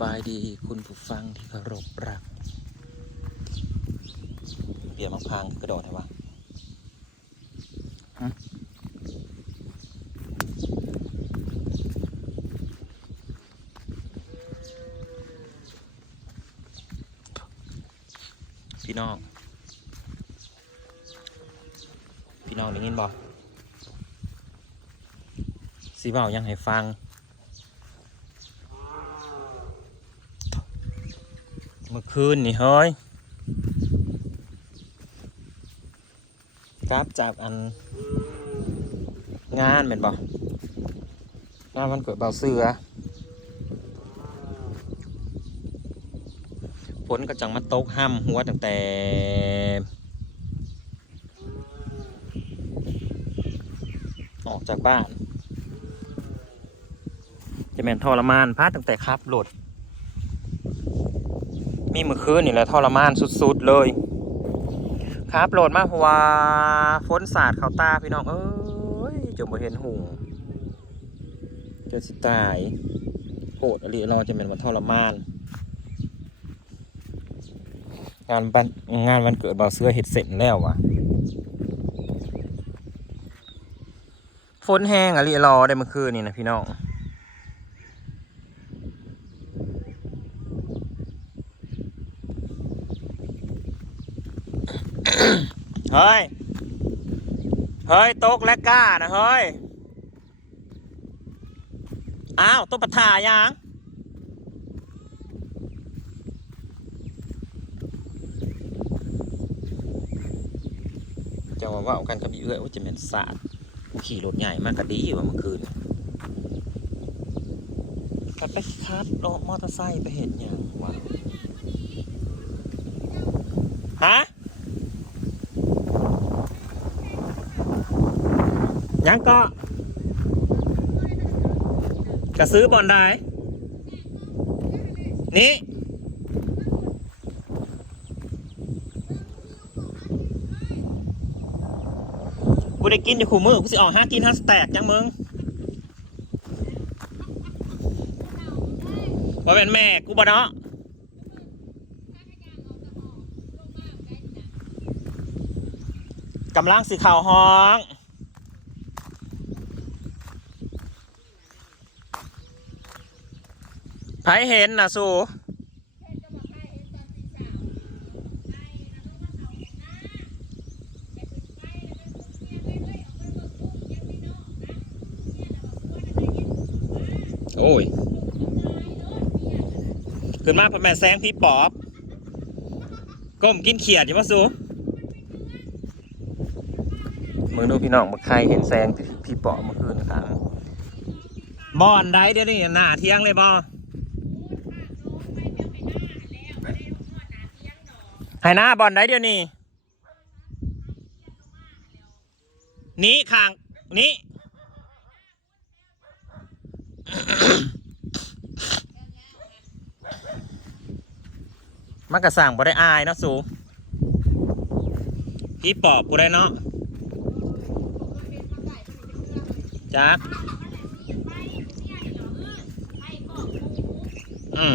บายดีคุณผู้ฟังที่เคารพรักเบียร์มะพร้างกระโดดใช่ปะฮะพี่น้อง พี่น้องได้ยินบ่สีเบายังให้ฟัง เมื่อคืนนี่เฮ้ยกราบจากอันงานเป็นบ่งานวันเกิดเบาเสือฝนก็จังมาตกห้ำหัวตั้งแต่ออกจากบ้าน จะแมนทรมานพาตั้งแต่ขับรถ มีมือคืนนี่แหละทรมานสุดๆเลย ครับโหลดมากเพราะว่าฝนสาดเขาตาพี่น้อง เอ้ยจมบ่เห็นหุงจะสิตายโหดอะไรเราจะเป็นวันทรมาน งานวันงานวันเกิดบ่าวเสื้อเห็ดเสร็จแล้ววะฝนแห้งอะไรรอได้เมื่อคืนนี่นะพี่น้อง เฮ้ย เฮ้ยตกและกล้านะเฮ้ย อ้าวตัวปะทายังจะว่าเว่ากันกับอีเอื้อยว่าจะเป็นศาสตร์ขี่รถใหญ่มากก็ดีว่าเมื่อคืนกันไปครับรถมอเตอร์ไซค์ไปเห็นอย่างวะฮะ ยังก็กระซื้อบอลได้นี่กูได้กินอยู่ขู่มือกูสิออกห้ากินห้าสแต็กยังมึงว่าเป็นแม่กูบ่เนาะกำลังสิเข่าวห้อง ไผเห็นนะสูโอ้ย ขึ้นมาพ่อแม่แซงพี่ปอบ ก้มกินเขียดอยู่ปะสูมึงดูพี่น้องมาใครเห็นแซงพี่ปอบเมื่อคืนนะครับบอนได้เดี๋ยวนี้หน้าเที่ยงเลยบอ ให้หน้าบอลได้เดี๋ยวนี้ นี้ข้าง นี้ มันกะสั่งบ่ได้อายเนาะสูพี่ปอบกูได้เนาะจักอืม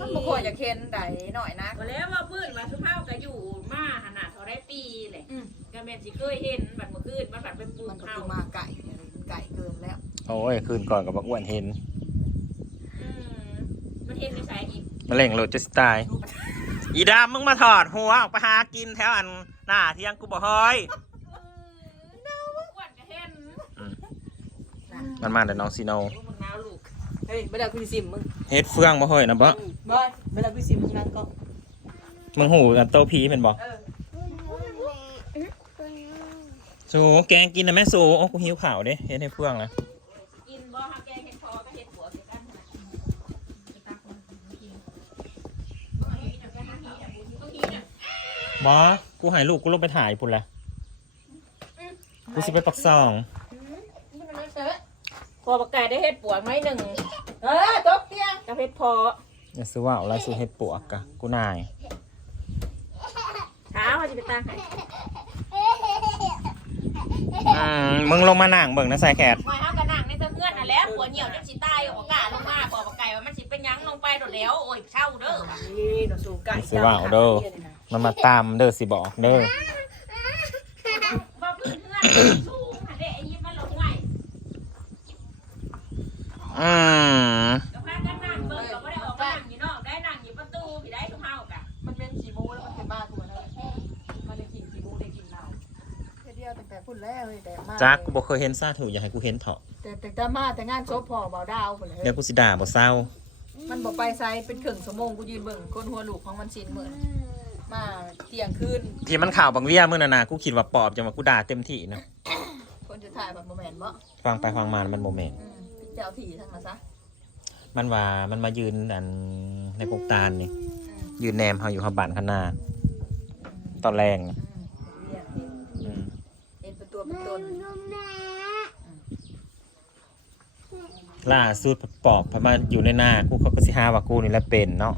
มันบ่ควรจะเค้นใดหน่อยนะ ก็แล้วว่าพื้นมาสุภาพก็อยู่มาขนาดเท่าได้ปีเลยอืม ก็แม่นสิเคยเห็นบัดเมื่อคืนมันบัดเป็นปูมันก็เฮาคือมาไก่เนี่ยไก่เกินแล้วโอ้ยคืนก่อนกับบักอ้วนเห็นอืมมันเห็นในสายอีกมะเร็งโรดจะสตาย อีดำมึงมาถอดหัวออกไปหากินแถวอันหน้าเที่ยงกูบอกเฮ้ยอ้วนก็เห็นมันมาแต่น้องซีโน ลูกมึงนาวลูกเฮ้ยเวลากูสิซิมมึง เฮ็ดเฟืองบ่เฮ้ยนะบ่บอยเวลากูสิมมึงนั่งก็มึงหูกันโตพีเป็นบ่เออสูแกงกินนะแม่สูโอ้กูหิวข่าวเด้เฮ็ดให้เพื่องนะกินบ่ฮะแกงเห็ดพอก็เห็ดหัวเห็ดกันหั่นน่ะต้องกินต้องกินอะบอกูใหายลูกกูลงไปถ่ายพุ่นละกูสิไปปักซองพอประกาศได้เห็ดปวกไหมหนึ่งเออตบ เตียงกับเห็ดพออย่าซื้อว่าวไรซื้อเฮ็ดปวกกะกูนายเท้าเขาจะไปตั้งให้อืมมึงลงมานั่งเบิ่งนะสายแขกไม่เอากระนั่งในเพื่อนน่ะแหล้วหัวเหี่ยวจะสิตายออกกาลงมาบอกประกาศว่ามันสิเป็นหยังลงไปโดดแล้วโอ้ยเช่าเด้อว่ะนี่หนูสูไก่ซื้อว่าวเด้อมันมาตามเด้อสิบอกเด้อว่าเพื่อนเพื่อนสูงหันเด้ไอ้ยิ้มมันลงไว้ อืม เลยแต่มาจ้ากูบ่เคยเห็นซาถืออย่าให้กูเห็นเถอะแต่แต่แต่มาแต่งานศพพ่อเบาดาวพุ่นเลยเดี๋ยวกูสิด่าบ่เศร้า มันบอกไปไซเป็นครึ่งชั่วโมงกูยืนเบิ่งก้นหัวลูกของมันชินเหมือนมาเที่ยงคืนที่มันข่าวบางเวียมื้อนั้นน่ะกูคิดว่าปอบจะมากูด่าเต็มที่นะคนจะถ่ายแบบโมเมนต์บ่ฟังไปฟังมามันโมเมนต์อืมเจ้าถี่ทั้งมาซะมันว่ามันมายืนอันในกกตาลนี่อืมยืนแนมเฮาอยู่เฮาบ้านข้างหน้าตอนแรงน่ะ อืมเรียกเห็น อืม เห็นเป็น ตัวเป็นล่าสุดปอบพมาอยู่ในหน้ากูเขาก็สิหาว่ากูนี่แหละเป็นเนาะ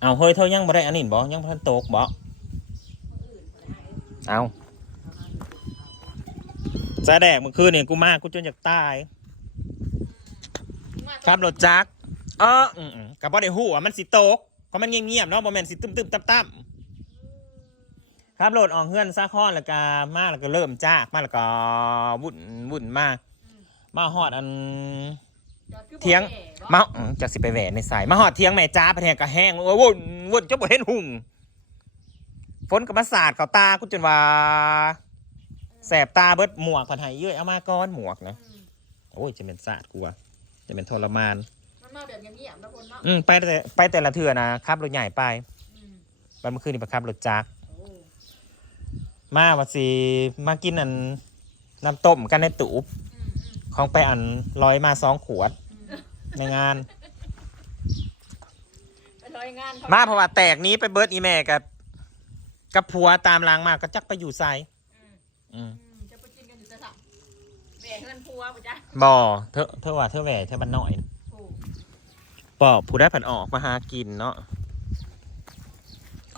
เอาเฮ้ยเท่ายังบ่ได้อันนี้บ่ยังบ่ทันตกบ่เอาจ้าแดกเมื่อคืนเนี่ยกูมากกูจนอยากตายขับรถจักร เอออืมๆกับบ่ได้ฮู้ว่ามันสิโตกเพราะมันเงียบๆเนาะบ่แม่นสิตึมๆตับๆขับรถออกเฮือนซาคอนแล้วก็มาแล้วก็เริ่มจากมาแล้วก็วุ่นวุ่นมามาฮอดอันเถียงมาอืมจากสิไปแหวนในสายมาหอดเทียงแม่จ้าประเทงก็แห้งเออวุ่นวุ่นจะบ่เห็นหุ่งฝนกับมาสาดเขาตากูจนว่าแสบตาเบิดหมวกผันไหายเย้ยเอามาก้อนหมวกนะโอ้ยจะเป็นสาดกูอะจะเป็นทรมาน มันมาแบบเงียบๆนะคนเนาะอืมไปแต่ไปแต่ละเทือนะขับรถใหญ่ไปอืมวันเมื่อคืนนี่ไปขับรถจักรโอ้มาว่าสิมากินอันน้ำต้มกันในตูบอืมอืมของไปอันร้อยมาสองขวดอืมในงาน ไปร้อยงานมาเพราะว่าแตกหนี้ไปเบิร์ดอีแม่กับกับผัวตามหลางมากก็จักไปอยู่ไซอืมอืมอืมจะไปกินกันอยู่จะสั่งแม่เงินพัวป่ะจ๊ะบ่เธอเธอว่าเธอแหว่เธอบันหน่อยโอ้ ปอบผู้ได้ผันออกมาหากินเนาะ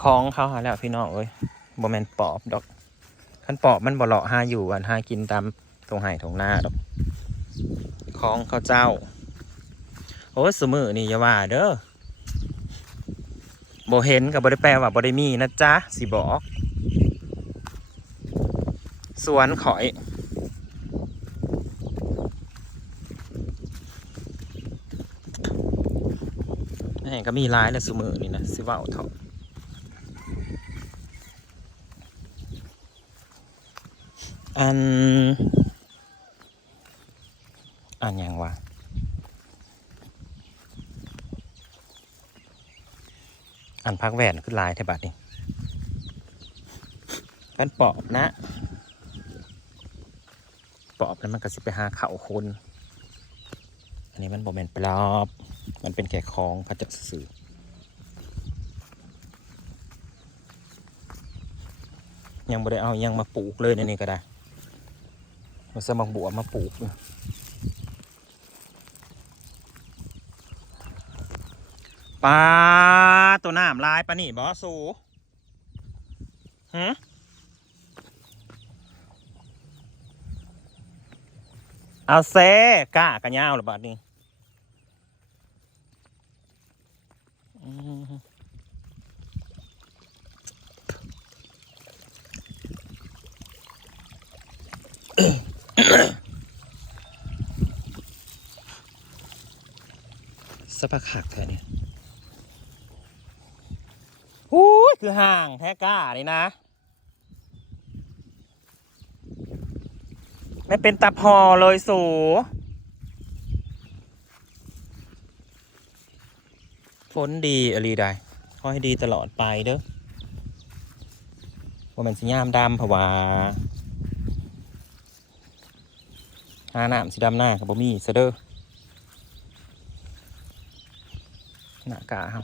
ของเขาหาแล้วพี่น้องเอ้ยบ่แมนปอบดอกขันปอบมันบ่เลาะหาอยู่อันหากินตามตรงไห่ตรงหน้าดอกของเขาเจ้า โอ้สมือนี่อย่าว่าเด้อบ่เห็นกับบ่ได้แปลว่าบ่ได้มีนะจ๊ะสิบอก สวนข่อย ห่งก็มีร้ายและสมือนี่นะสิเว่าเถอะอันอันยังวะอันพักแหวนขึ้นลายแทบัดนี่กันปอบนะ ปอบแล้วมันก็สิไปหาเข่าคน อันนี้มันบ่แม่นปลอบมันเป็นแค่ของเขาจะสื่อยังบ่ได้เอายังมาปลูกเลยในนี้ก็ได้มันสมักบัวมาปลูกปลาตัวน้ำลายปลานี่บอสูฮะเอาเซกล้ากันยาวหรือบัดนี้ สะพักหักแท้เนี่ยอู้ยคือห่างแท้กล้านี่นะ ไม่เป็นตาพอเลยสูฝนดีอะไรได้ขอให้ดีตลอดไปเด้อว่ามันสิยามดำเพราะว่า หาน้ำสีดำหน้ากับบ่มีเสเด้อหน้ากาเฮา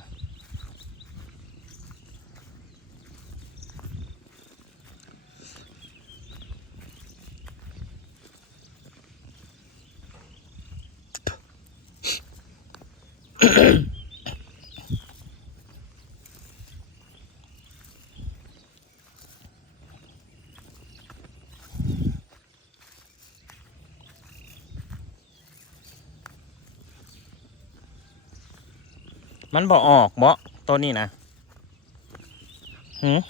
มันบ่ออกบ่ตัวนี้นะหืม